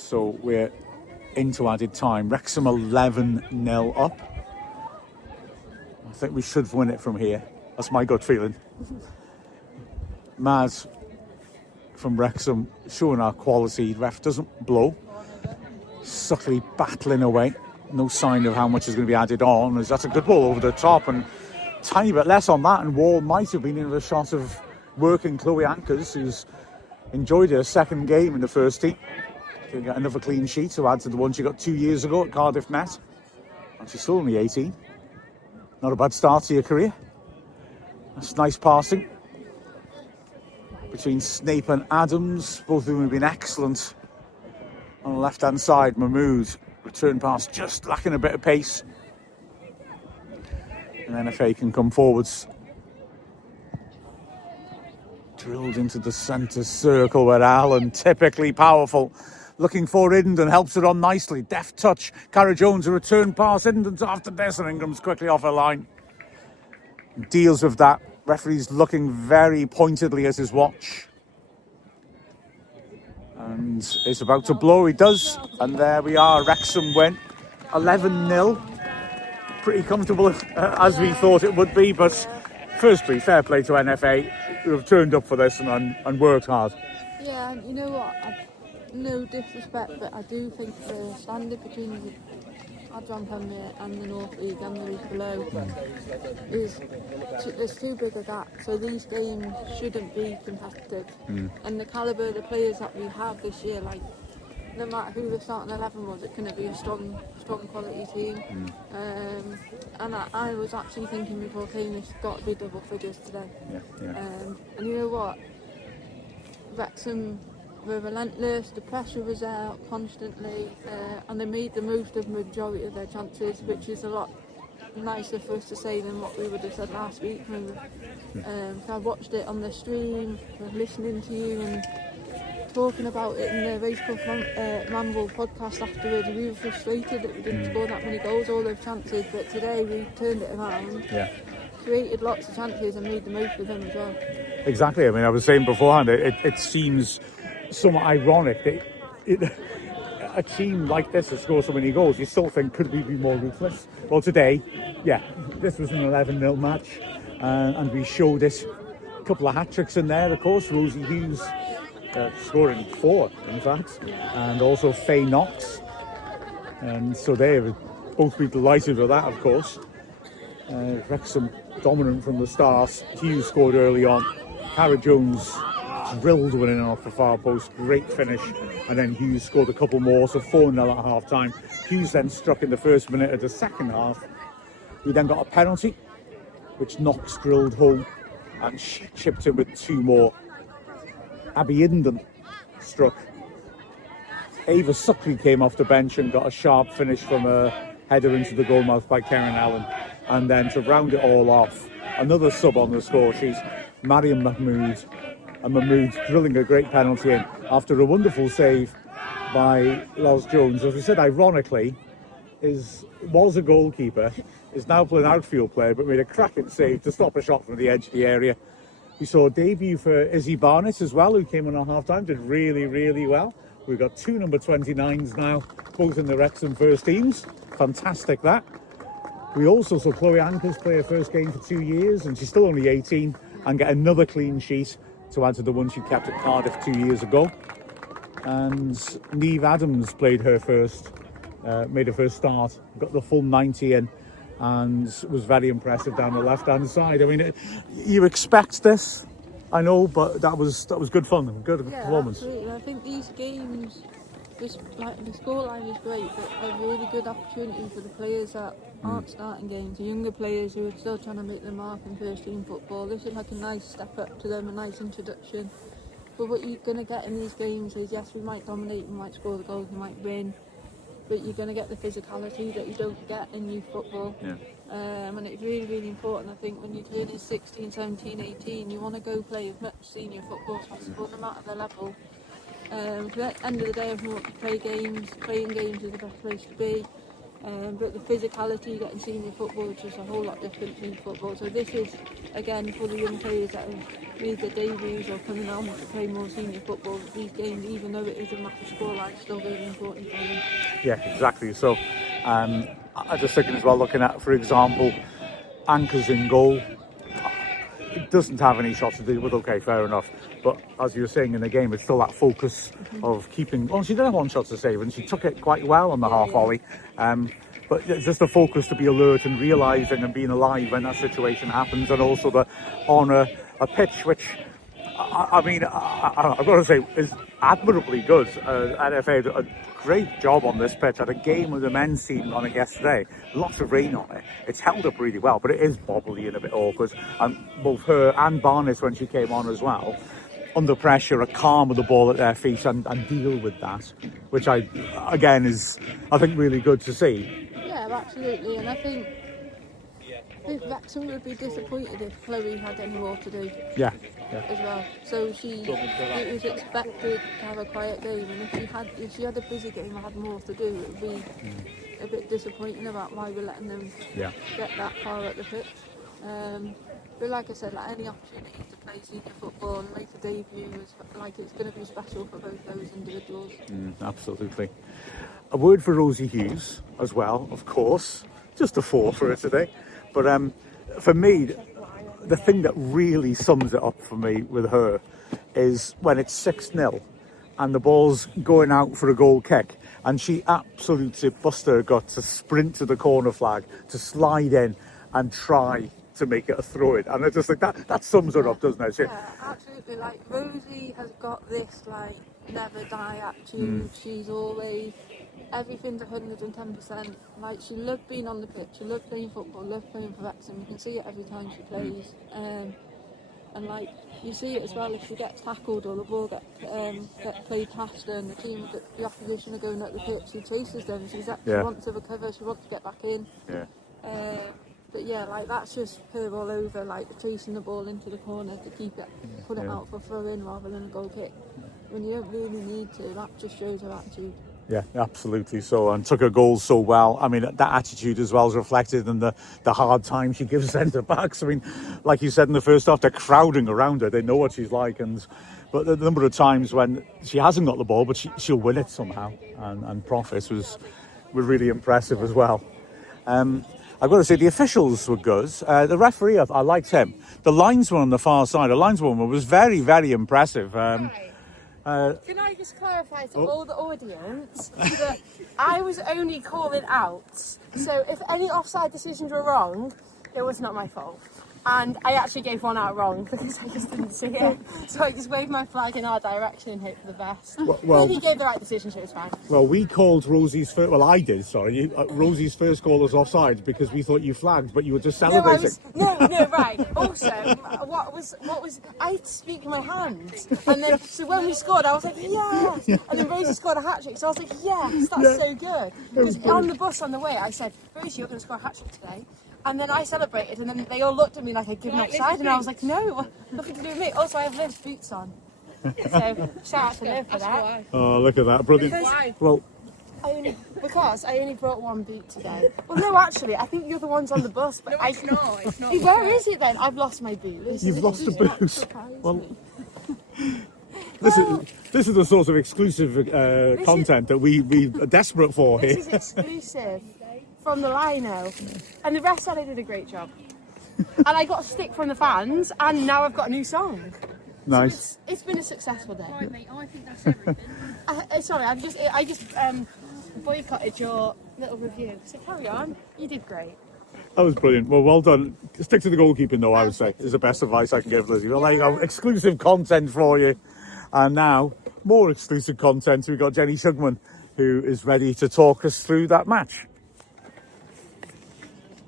So we're into added time. Wrexham 11-0 up. I think we should win it from here. That's my gut feeling. Maz from Wrexham showing our quality. Ref doesn't blow. Subtly battling away. No sign of how much is going to be added on. As that's a good ball over the top, and tiny bit less on that, and Wall might have been in a shot of working Chloe Ankers, who's enjoyed her second game in the first team. She got another clean sheet to add to the one she got 2 years ago at Cardiff Met. And she's still only 18. Not a bad start to your career. That's nice passing between Snape and Adams. Both of them have been excellent. On the left-hand side, Mahmood, return pass just lacking a bit of pace. And NFA can come forwards. Drilled into the centre circle where Allen, typically powerful, looking for Indon, helps it on nicely. Deft touch. Cara Jones, a return pass. Indon's after this, and Ingram's quickly off her line. Deals with that. Referee's looking very pointedly at his watch. And it's about to blow. He does. And there we are. Wrexham win 11-0. Pretty comfortable as we thought it would be. But firstly, fair play to NFA, who have turned up for this and worked hard. Yeah, and you know what? No disrespect, but I do think the standard between the Advan Premier and the North League and the league below there's too big a gap. So these games shouldn't be competitive. And the calibre of the players that we have this year, like no matter who the starting 11 was, it's going to be a strong quality team. And I was actually thinking before came, it's got to be double figures today. And you know what? Wrexham were relentless, the pressure was out constantly, and they made the most of the majority of their chances, which is a lot nicer for us to say than what we would have said last week. So I watched it on the stream, listening to you and talking about it in the Racecourse Ramble podcast afterwards. We were frustrated that we didn't score that many goals, all those chances, but today we turned it around. Created lots of chances and made the most of them as well. Exactly. I mean, I was saying beforehand, it seems somewhat ironic that a team like this has scored so many goals, you still think, could we be more ruthless? Well, today, this was an 11-0 match, and we showed it. A couple of hat-tricks in there, of course. Rosie Hughes scoring 4, in fact, and also Faye Knox. And so they would both be delighted with that, of course. Wrexham dominant from the start. Hughes scored early on. Cara Jones drilled one in off the far post, great finish, and then Hughes scored a couple more, so 4-0 at half time. Hughes then struck in the first minute of the second half. We then got a penalty, which Knox drilled home, and she chipped in with 2 more. Abby Indon struck. Ava Suckley came off the bench and got a sharp finish from a header into the goalmouth by Karen Allen. And then to round it all off, another sub on the score sheet, Mariam Mahmood. And Mahmood drilling a great penalty in after a wonderful save by Los Jones. As we said, ironically, was a goalkeeper, is now playing outfield player, but made a cracking save to stop a shot from the edge of the area. We saw a debut for Izzy Barnett as well, who came on at half-time, did really, really well. We've got 2 number 29s now, both in the Wrexham first teams. Fantastic, that. We also saw Chloe Ankers play her first game for 2 years, and she's still only 18, and get another clean sheet to add to the one she kept at Cardiff 2 years ago. And Neve Adams played her first, made her first start, got the full 90 in, and was very impressive down the left-hand side. I mean, you expect this, I know, but that was good fun, good performance. Absolutely. I think these games, the scoreline is great, but a really good opportunity for the players that aren't starting games, the younger players who are still trying to make their mark in first team football. This is like a nice step up to them, a nice introduction. But what you're going to get in these games is, yes, we might dominate, we might score the goals, we might win, but you're going to get the physicality that you don't get in youth football. And it's really, really important. I think when you're turning 16, 17, 18, you want to go play as much senior football as possible, no matter the level. At the end of the day, everyone wants to play games. Playing games is the best place to be. But the physicality you get in senior football is just a whole lot different from football. So this is, again, for the young players that have made their debuts or coming on to play more senior football, these games, even though it is a massive scoreline, still very important for them. Yeah, exactly. So I'm just thinking as well, looking at, for example, Anchor's in goal. It doesn't have any shots to deal with, okay, fair enough. But as you were saying in the game, it's still that focus of keeping... Well, she did have one shot to save, and she took it quite well on the half volley. But it's just the focus to be alert and realising and being alive when that situation happens, and also the on a pitch which, I've got to say, is admirably good. NFA did a great job on this pitch. Had a game with the men's team on it yesterday. Lots of rain on it. It's held up really well, but it is bobbly and a bit awkward. And both her and Barnes, when she came on as well, under pressure, are calm with the ball at their feet and deal with that, which again is, I think, really good to see. Yeah, absolutely. And I think Wrexham would be disappointed if Chloe had any more to do. Yeah. As well. So it was expected to have a quiet game, and if she had a busy game and had more to do, it would be a bit disappointing about why we're letting them get that far at the pitch. But like I said, like any opportunity to play senior football and make a debut, it's going to be special for both those individuals. Absolutely. A word for Rosie Hughes as well, of course. Just a 4 for her today. But for me, the thing that really sums it up for me with her is when it's 6-0 and the ball's going out for a goal kick, and she absolutely busted her gut to sprint to the corner flag, to slide in and try to make it a throw-in. And I just think that sums her up, doesn't it? Yeah, absolutely. Like, Rosie has got this, never die attitude. She's always... Everything's 110%. Like, she loved being on the pitch, she loved playing football, loved playing for Wrexham. You can see it every time she plays. And you see it as well if she gets tackled or the ball gets played past her and the opposition are going up the pitch. She chases them. She wants to recover. She wants to get back in. But yeah, that's just her all over, chasing the ball into the corner to keep it, put it out for throw-in rather than a goal kick. When you don't really need to, that just shows her attitude. Yeah, absolutely. So, and took her goals so well. I mean, that attitude as well is reflected in the hard time she gives centre-backs. I mean, like you said in the first half, they're crowding around her. They know what she's like. But the number of times when she hasn't got the ball, but she'll win it somehow and profit was really impressive as well. I've got to say, the officials were good. The referee, I liked him. The linesman on the far side, the lineswoman was very, very impressive. Can I just clarify to all the audience that I was only calling out, so if any offside decisions were wrong, it was not my fault. And I actually gave one out wrong because I just didn't see it. So I just waved my flag in our direction and hope for the best. Well, he gave the right decision, so it was fine. Well, we called Rosie's first... Well, I did, sorry. Rosie's first call was offside because we thought you flagged, but you were just celebrating. No, right. Also, what was... I had to speak with my hands. And then, so when we scored, I was like, yes! And then Rosie scored a hat-trick, so I was like, yes, that's so good. Because on the bus on the way, I said, Rosie, you're going to score a hat-trick today. And then I celebrated, and then they all looked at me like I'd given offside, and I was like, no, nothing to do with me. Also, I have Liv's boots on. So, shout out to Liv for that. Oh, look at that. Brilliant. Well, Because I only brought one boot today. Well, no, actually, I think you're the ones on the bus. But It's not. Where is it then? I've lost my boot. you've lost a boot. Well, this is the sort of exclusive content that we are desperate for here. This is exclusive from the lino. And the rest said I did a great job. And I got a stick from the fans, and now I've got a new song. Nice. So it's been a successful day. Right, mate, I think that's everything. Sorry, I just boycotted your little review. So carry on. You did great. That was brilliant. Well done. Stick to the goalkeeping, though, I would say, is the best advice I can give Lizzie. Well, there you go. Exclusive content for you. And now, more exclusive content. We've got Jenny Shugman, who is ready to talk us through that match.